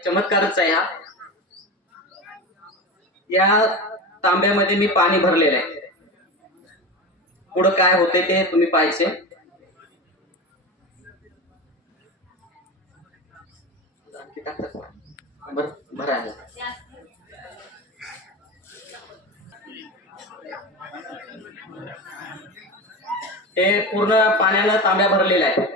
चमत्कारच आहे हा। या तांब्यामध्ये मी पाणी भरलेलं आहे, पुढं काय होते ते तुम्ही पाहायचे। भरायला हे पूर्ण पाण्यानं तांब्या भरलेला आहे।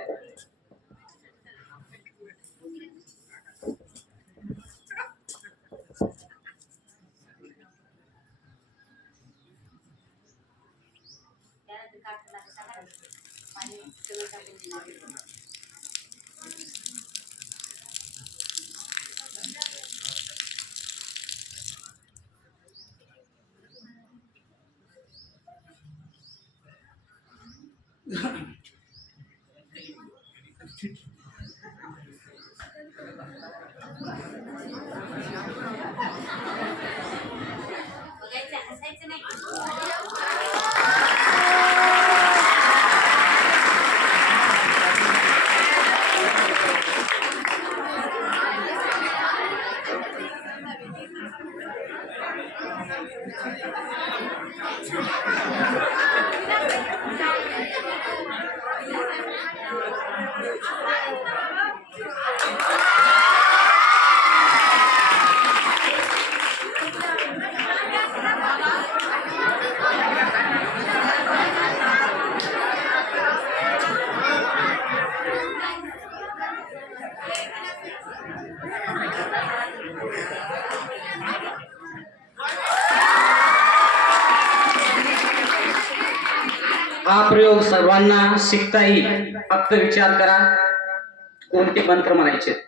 हा प्रयोग सर्वांना शिकता येईल। फक्त विचार करा कोणते मंत्र म्हणायचे।